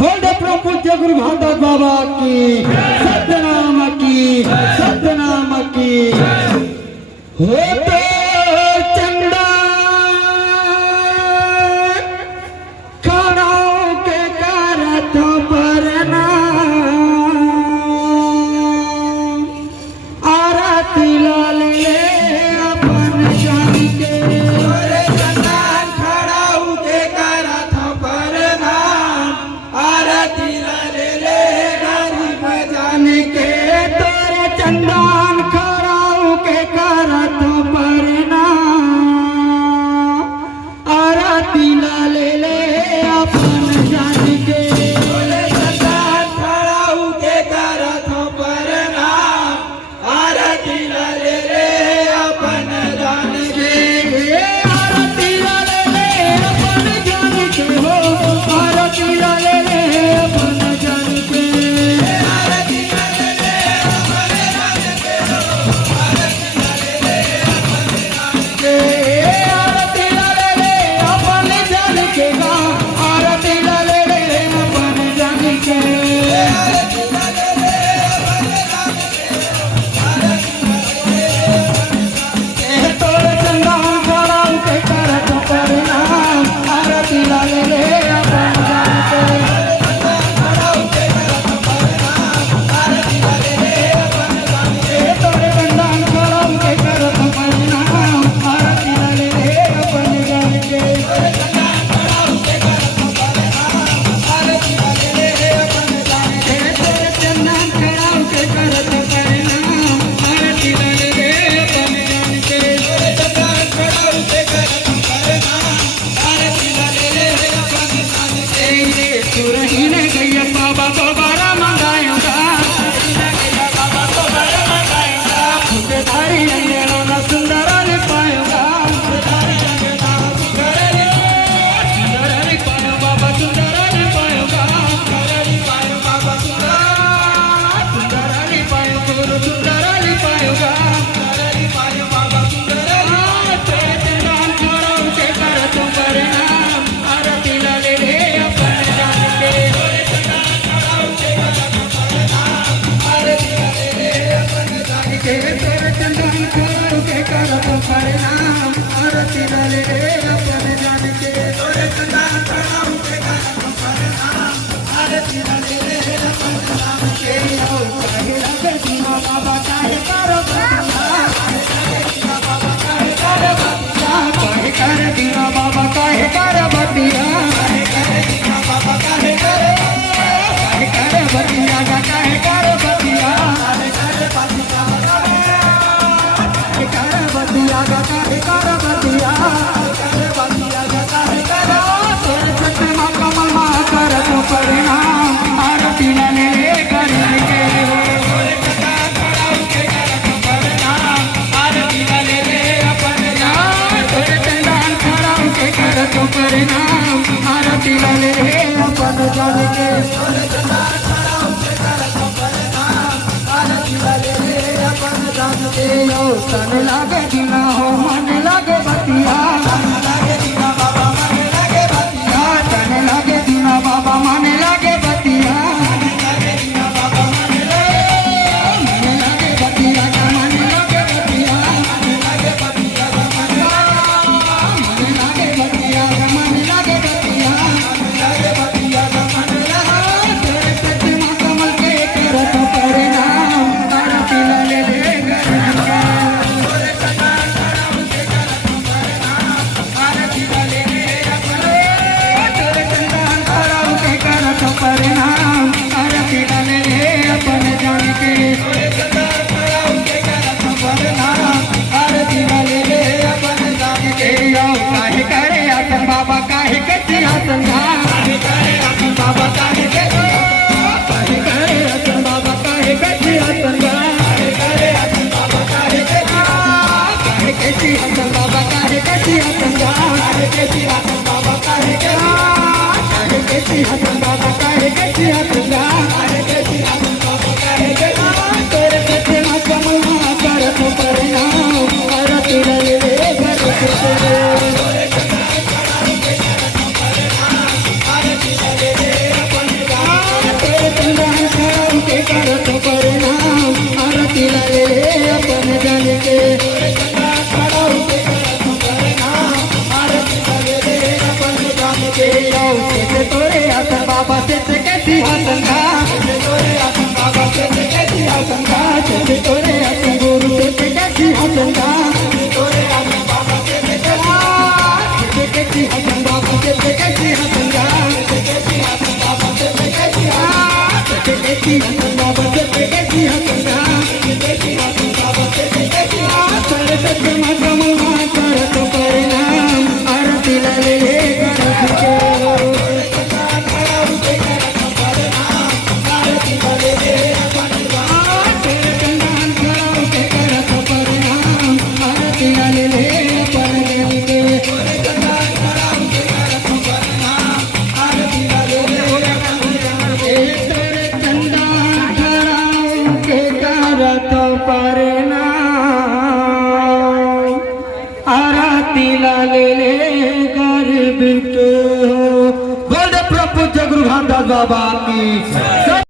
बोल पूज्य गुरु घाटक बाबा की सत्यनाम की होते चंदा खड़ाओं के करत परना आरती लाल ले अपन जान के चंदन खड़ाऊ के करत परना आरती ले गरीब जान के तोरे चंदन खड़ाओं के करत परना आरती लाल ले अपन जान के चंदन खड़ाऊ के करत परना आरती ले अपन जान के आरती लाल ले अपन जान के हो आरती लाल ले अपन जान के आरती ले अपन जान के हो आरती लाल ले अपन जान के गा आरती लाल ले अपन जान के तोर चंदन खड़ाऊ के करत परना आरती लाल ले अपन जान के तोरे चंदन खड़ाऊ के करत परना आरती लाल ले अपन जान के तोरे चंदन खड़ाऊ के करत परना आरती लाल ले अपन जान के सुरही ने गैया बाबा को बड़ा मंगाएगा खुदे धारी अंगेलो ना सुंदर ने पाएगा सुंदर ने पायो बाबा सुंदर ने पाएगा सुंदर ने पायो गुरु सुंदर ने पाएगा तेरे चंदन खड़ाऊ के करत परना आरती लाल ले अपन जान के तोरे चंदन खड़ाऊ के करत परना आरती लाल ले अपन जान के तोरे चंदन खड़ाऊ के करत परना आरती ले अपन जान के काहे लगे दीना बाबा काहे करो काहे कर दीना बाबा काहे कर बतिया काहे कर बतिया काहे कर बतिया काहे कर बतिया काहे कर बतिया तोरे सत्य कमल मा करत परना आरती लाल ले करके तोरे चंदन खड़ाऊ के करत परना आरती लाल ले अपन जान के तन लागे दीना हो मन लागे बतिया तन लागे दीना बाबा मन लागे बतिया मन लागे बतिया तेरे सत्य कमल के करत परना आरती लाल ले करके तोरे चंदन खड़ाऊ के करत परना आरती लाल ले अपन जान के आरती लाल ले अपन जान के काहे करे आसन बाबा काहे कच्ची आसन काहे करे आसन बाबा काहे कच्ची आसन काहे करे आसन बाबा काहे कच्ची आसन बाबा काहे कच्ची आसन काहे कच्ची आसन बाबा काहे कच्ची आसन बाबा काहे कच्ची आसन तोरे सत्य कमल मा करत परना आरती लाल ले करके कैसी आतंका तोरे आसन बाबा कैसे कैसी आतंका कैसे तोरे आतंक गुरु कैसे कैसी आतंका तोरे आसन बाबा कैसे कैसी आतंक बाबा कैसे कैसी आतंका कैसी आसन बाबा कैसे कैसी कैसी आतंक बाबा कैसे कैसी आतंका कैसी आसन बाबा कैसे कैसी सरसत मातम करत परिणाम आरतीला ले करत बोल दे प्रभु जय गुरु रामदास बाबा की